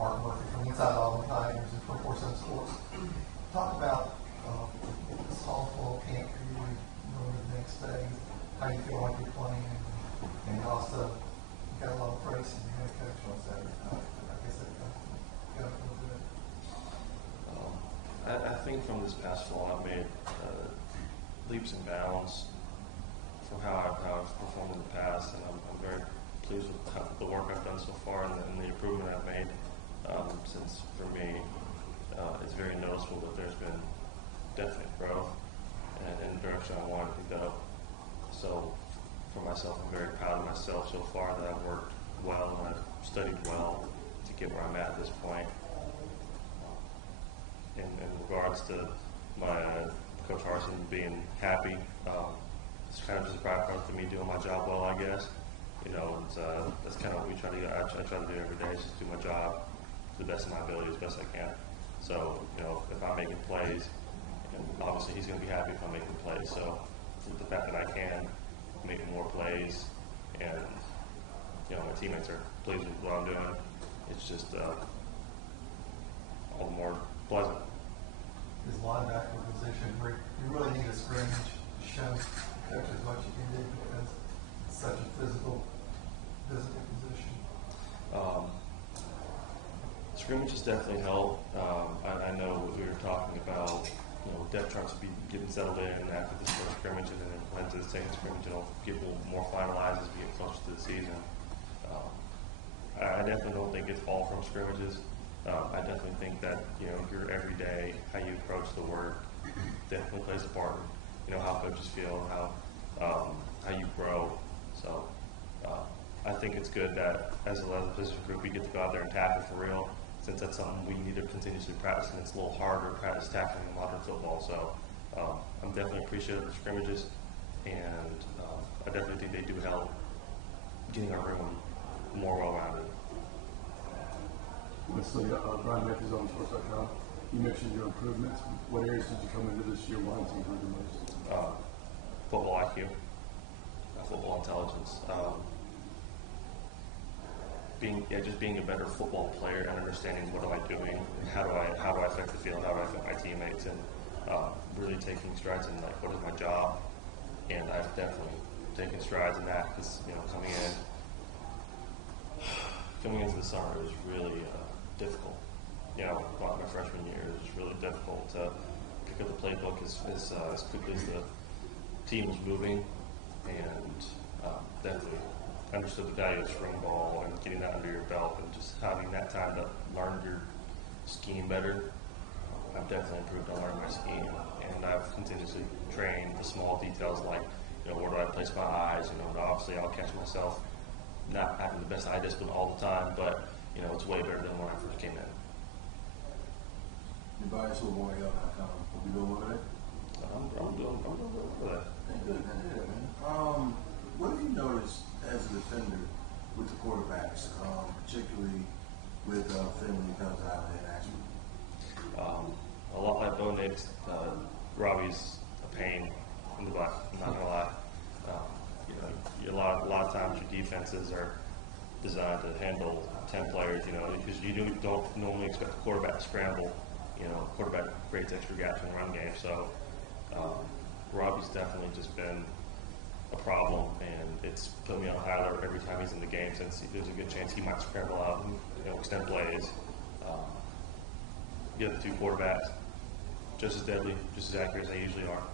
Mark Murphy from Inside Auburn Tigers and 24/7 Sports. Talk about this fall camp for you, going to the next phase, how you feel like you're playing, and also you got a lot of praise from your head coach on Saturday night. I guess that got a little bit. I think from this past fall I've made leaps and bounds from how I've performed in the past, and I'm very pleased with the work I've done so far and the improvement I've made since, for me, it's very noticeable that there's been definite growth and in the direction I wanted to go. So for myself, I'm very proud of myself so far that I've worked well and I've studied well to get where I'm at this point. In regards to my Coach Harsin being happy, it's kind of just a byproduct of me doing my job well, I guess. You know, that's kind of what we try to do. I try to do every day, is just do my job to the best of my ability, as best I can. So, you know, if I'm making plays, and obviously he's going to be happy if I'm making plays. So, the fact that I can make more plays, and you know, my teammates are pleased with what I'm doing, it's just all the more pleasant. His linebacker position, where you really need a scrimmage to show coaches what you can do, because it's such a physical position. Scrimmages definitely help. I know we were talking about, you know, depth charts be getting settled in after this first scrimmage, and then head to the second scrimmage, and it'll get a little more finalized as we get closer to the season. I definitely don't think it's all from scrimmages. I definitely think that, you know, your everyday, how you approach the work, definitely plays a part in, you know, how coaches feel, how you grow. So I think it's good that as a position group, we get to go out there and tackle for real, since that's something we need to continuously practice, and it's a little harder to practice tackling in modern football. So I'm definitely appreciative of scrimmages, and I definitely think they do help getting our room more well-rounded. Wesley, Brian Matthews on Sports.com. You mentioned your improvements. What areas did you come into this year wanting to improve the most? Football IQ, football intelligence, just being a better football player and understanding what am I doing and how do I affect the field, how do I affect my teammates, and really taking strides in, like, what is my job. And I've definitely taken strides in that, because, you know, coming into the summer was really difficult. You know, my freshman year, it was really difficult to pick up the playbook as quickly as the team was moving, and definitely understood the value of spring ball and getting that under your belt, and just having that time to learn your scheme better. I've definitely improved on learning my scheme, and I've continuously trained the small details, like, you know, where do I place my eyes. You know, and obviously I'll catch myself not having the best eye discipline all the time, but, you know, it's way better than when I first came in. Your bias will warn you up. Hope you doing over there? I'm doing good over there. Good, man. What have you noticed as a defender with the quarterbacks, particularly with Finley comes out in action? A lot like Bo Nix, Robbie's a pain in the butt, I'm not gonna lie. You know, a lot of times your defenses are designed to handle 10 players, you know, because you don't normally expect the quarterback to scramble. You know, quarterback creates extra gaps in the run game. So Robbie's definitely just been a problem, and it's put me on high alert every time he's in the game, since there's a good chance he might scramble out and, you know, extend plays. The other two quarterbacks, just as deadly, just as accurate as they usually are.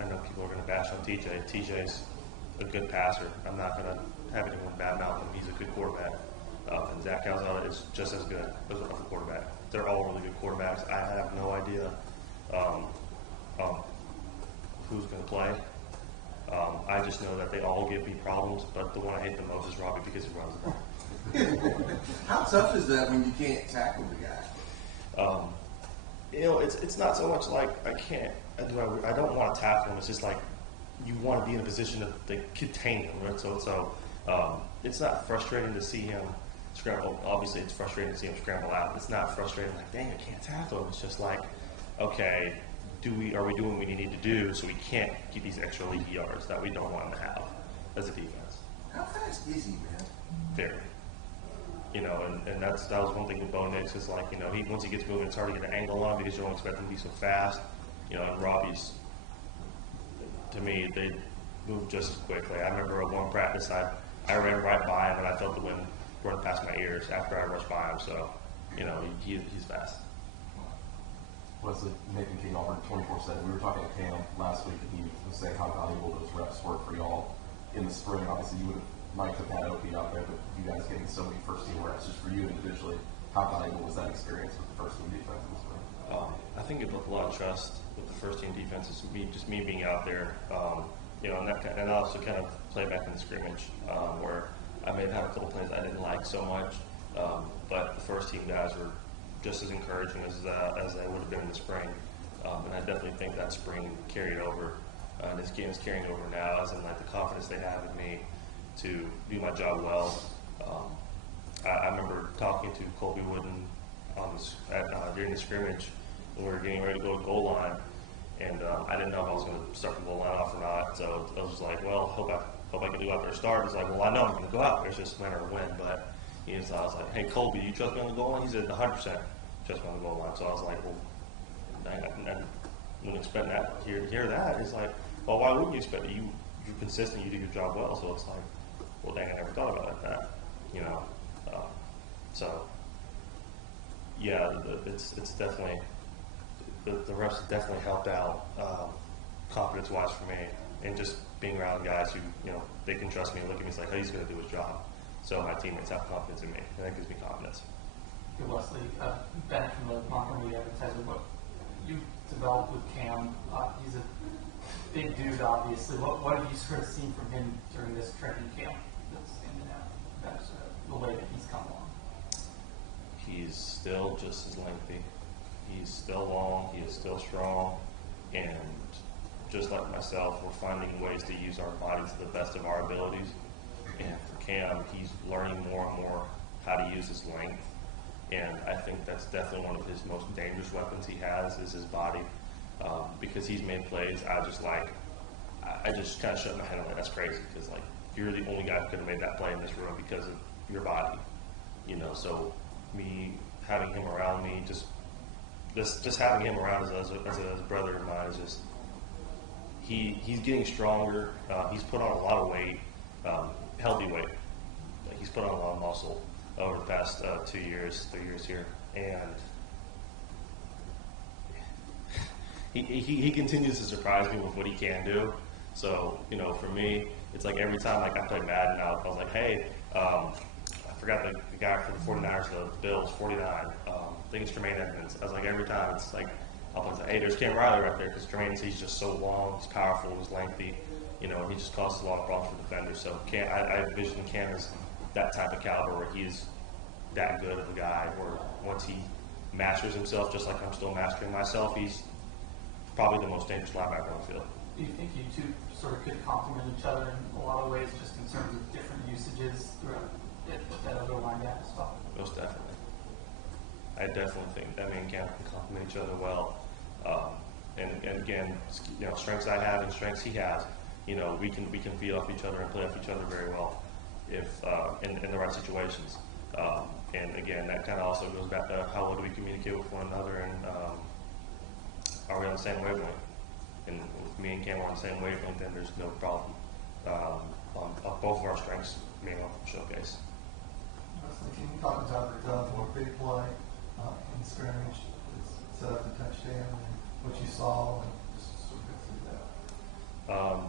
I know people are going to bash on TJ. TJ's a good passer. I'm not going to have anyone badmouth him. He's a good quarterback. And Zach Calzada is just as good as a quarterback. They're all really good quarterbacks. I have no idea who's going to play. I just know that they all give me problems, but the one I hate the most is Robbie, because he runs the ball. How tough is that when you can't tackle the guy? You know, it's not so much like I don't want to tackle him. It's just like you want to be in a position to contain him, right? So it's not frustrating to see him scramble. Obviously, it's frustrating to see him scramble out. It's not frustrating like, dang, I can't tackle him. It's just like, okay, are we doing what we need to do so we can't get these extra leaky yards that we don't want him to have as a defense? How fast is he, man? Very. you know, and that was one thing with Bo Nix is like, you know, once he gets moving, it's hard to get an angle on because you don't expect him to be so fast, you know. And Robbie's, to me, they move just as quickly. I remember at one practice, I ran right by him and I felt the wind run past my ears after I rushed by him. So, you know, he's fast. Wesley, Nathan King, Auburn 24/7. We were talking to Cam last week, and he was saying how valuable those reps were for y'all in the spring. Obviously, you would have liked to have had Opie out there, but you guys getting so many first-team reps, just for you individually, how valuable was that experience with the first-team defense in the spring? I think it built a lot of trust with the first-team defense. It's me being out there, you know, and also kind of play back in the scrimmage where I may have had a couple plays I didn't like so much, but the first-team guys were just as encouraging as they would have been in the spring, and I definitely think that spring carried over, and this game is carrying over now, as in like the confidence they have in me to do my job well. I remember talking to Colby Wooden during the scrimmage when we were getting ready to go to goal line, and I didn't know if I was going to start the goal line off or not, so I was just like, well, hope I can go out there and start. He's like, well, I know I'm going to go out there, it's just a matter of when, but I was like, hey, Colby, you trust me on the goal line? He said, 100% trust me on the goal line. So I was like, well, dang, I wouldn't expect that. Hear that. It's like, well, why wouldn't you expect it? You're consistent, you do your job well. So it's like, well, dang, I never thought about it like that, you know. So, yeah, it's definitely, the reps definitely helped out confidence-wise for me, and just being around guys who, you know, they can trust me and look at me and say, hey, he's going to do his job. So my teammates have confidence in me, and that gives me confidence. Hey Wesley, back from the Montgomery advertisement, what you developed with Cam, he's a big dude, obviously. What have you sort of seen from him during this training camp that's standing out? That's the way that he's come along. He's still just as lengthy. He's still long. He is still strong. And just like myself, we're finding ways to use our bodies to the best of our abilities. And for Cam, he's learning more and more how to use his length. And I think that's definitely one of his most dangerous weapons he has is his body. Because he's made plays, I just kind of shut my head on like, that's crazy. Because like, you're the only guy who could have made that play in this room because of your body. You know, so me having him around me, just having him around as a brother of mine is just, he's getting stronger. He's put on a lot of weight. Healthy weight. Like he's put on a lot of muscle over the past 3 years here, and he continues to surprise me with what he can do. So, you know, for me, it's like every time like I play Madden out, I was like, hey, I forgot the guy for the 49ers, the Bills, 49. I think it's Tremaine Edmonds. I was like, every time it's like, I'll say, hey, there's Cam Riley right there, because Tremaine, he's just so long, he's powerful, he's lengthy. You know, he just causes a lot of problems for defenders. So I envision Cam as that type of caliber where he's that good of a guy, where once he masters himself, just like I'm still mastering myself, he's probably the most dangerous linebacker on the field. Do you think you two sort of could complement each other in a lot of ways, just in terms of different usages throughout that other linebacker spot? Most definitely. I definitely think that me and Cam can complement each other well. And again, you know, strengths I have and strengths he has. You know, we can feed off each other and play off each other very well if in the right situations. And again, that kind of also goes back to how well do we communicate with one another, and are we on the same wavelength? And with me and Cam are on the same wavelength, then there's no problem on both of our strengths being on showcase. Can you talk about the big play in scrimmage, set up the touchdown, and what you saw, and just sort of go through that?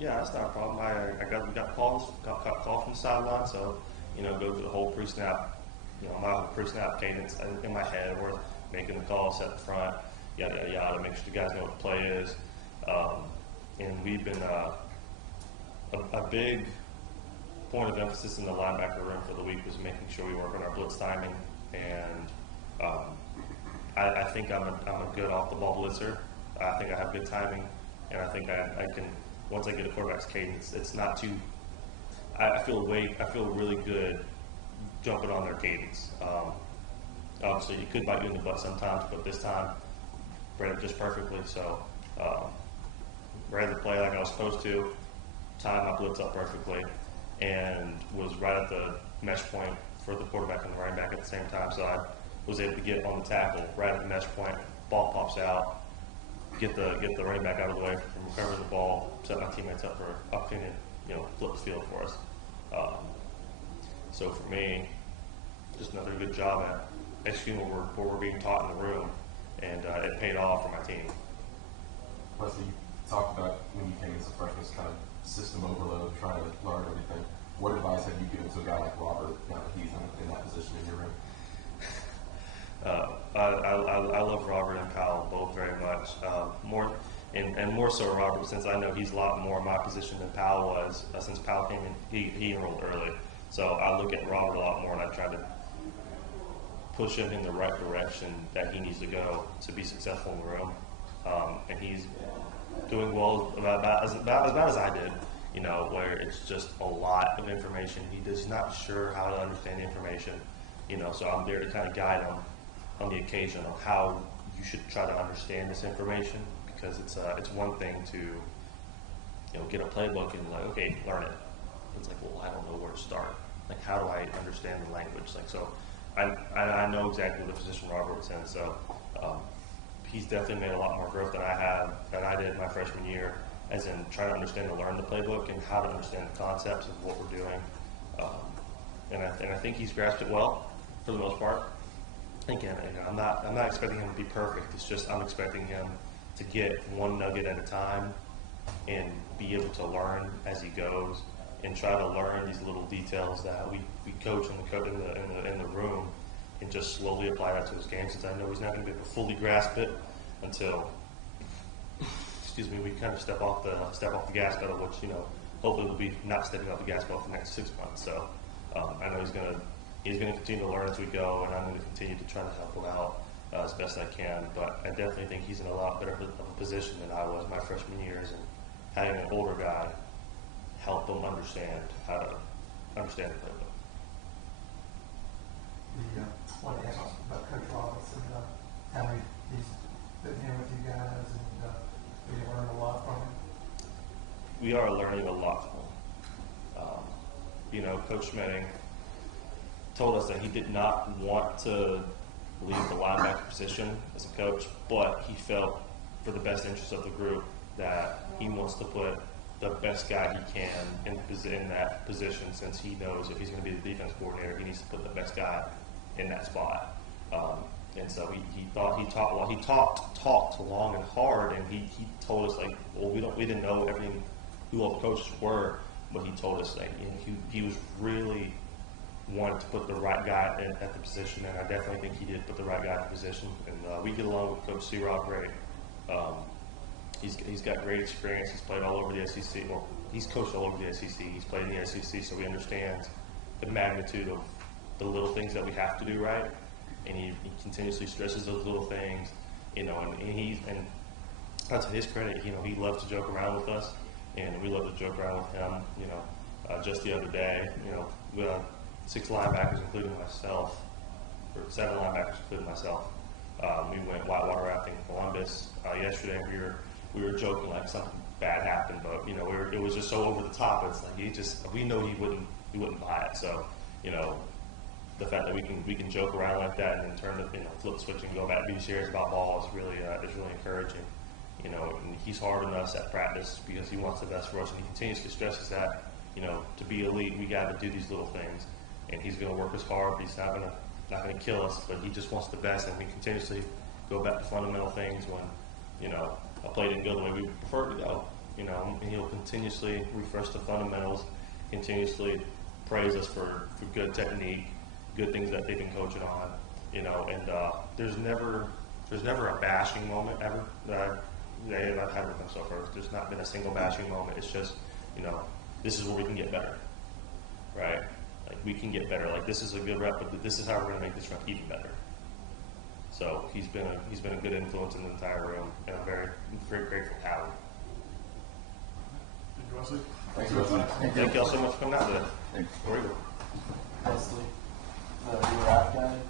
Yeah, that's not a problem. We got calls from the sideline, so, you know, go through the whole pre-snap, you know, my pre-snap cadence in my head. We're making the call, set the front, yada, yada, yada, make sure the guys know what the play is. And we've been a big point of emphasis in the linebacker room for the week was making sure we work on our blitz timing. And I think I'm a good off-the-ball blitzer. I think I have good timing, and I think I can. Once I get a quarterback's cadence, it's not too. I feel really good jumping on their cadence. Obviously, it could bite you in the butt sometimes, but this time, read it just perfectly. So, read the play like I was supposed to, timed my blitz up perfectly, and was right at the mesh point for the quarterback and the running back at the same time. So I was able to get on the tackle right at the mesh point. Ball pops out, get the running back out of the way from recovering the ball, set my teammates up for opportunity, flip the field for us. So for me, just another good job at executing what we're being taught in the room, and it paid off for my team. Wesley, you talked about when you came as a freshman, this kind of system overload, trying to learn everything. What advice have you given to a guy like Robert now that he's in that position in your room? I love Robert and Kyle both very much. More so Robert, since I know he's a lot more in my position than Powell was. Since Powell came in, he enrolled early. So I look at Robert a lot more, and I try to push him in the right direction that he needs to go to be successful in the room. And he's doing well about as I did, where it's just a lot of information. He's not sure how to understand the information, so I'm there to kind of guide him on the occasion of how you should try to understand this information, because it's one thing to get a playbook and like, okay, learn it. It's like, well, I don't know where to start. Like, how do I understand the language? Like, so I know exactly the position Robert's in. So he's definitely made a lot more growth than I did my freshman year, as in trying to understand and learn the playbook and how to understand the concepts of what we're doing. And I think he's grasped it well for the most part. Again, I'm not expecting him to be perfect. It's just I'm expecting him to get one nugget at a time and be able to learn as he goes, and try to learn these little details that we coach in the room, and just slowly apply that to his game, since I know he's not going to be able to fully grasp it until we kind of step off the gas pedal, which hopefully we'll be not stepping off the gas pedal for the next 6 months. So I know he's going to continue to learn as we go, and I'm going to continue to try to help him out as best I can. But I definitely think he's in a lot better of a position than I was my freshman years, and having an older guy help them understand how to understand the playbook. I wanted to ask about Coach Roberts and how he's fitting in with you guys, and we learned a lot from him. We are learning a lot from him. Coach Schmedding told us that he did not want to leave the linebacker position as a coach, but he felt for the best interest of the group that he wants to put the best guy he can in that position, since he knows if he's going to be the defense coordinator, he needs to put the best guy in that spot. And so he talked long and hard, and he told us, like, well, we didn't know everything, who all the coaches were, but he told us, like, he was really wanted to put the right guy at the position, and I definitely think he did put the right guy in the position. And we get along with Coach C-Rob great. He's got great experience. He's played all over the SEC. Well, he's coached all over the SEC. He's played in the SEC, so he understands the magnitude of the little things that we have to do right. And he continuously stresses those little things, and to his credit, he loves to joke around with us, and we love to joke around with him. Just the other day, we had 6 linebackers, including myself, or 7 linebackers, including myself. We went whitewater rafting in Columbus yesterday. We were joking like something bad happened, but it was just so over the top. It's like we know he wouldn't buy it. So the fact that we can joke around like that and then flip the switch and go back and be serious about ball is really encouraging. And he's hard on us at practice because he wants the best for us, and he continues to stress us that to be elite, we got to do these little things, and he's going to work as hard. He's not going to kill us, but he just wants the best, and we continuously go back to fundamental things when a play didn't go the way we prefer it to go. And he'll continuously refresh the fundamentals, continuously praise us for good technique, good things that they've been coaching on, and there's never a bashing moment ever that I've had with him so far. There's not been a single bashing moment. It's just, this is where we can get better, right? Like, we can get better. Like, this is a good rep, but this is how we're going to make this rep even better. So he's been a good influence in the entire room, and I'm very grateful to have him. Thank you, Wesley. Thanks, Wesley. Thank you all so much for coming out today. Thanks. Wesley, The draft guy.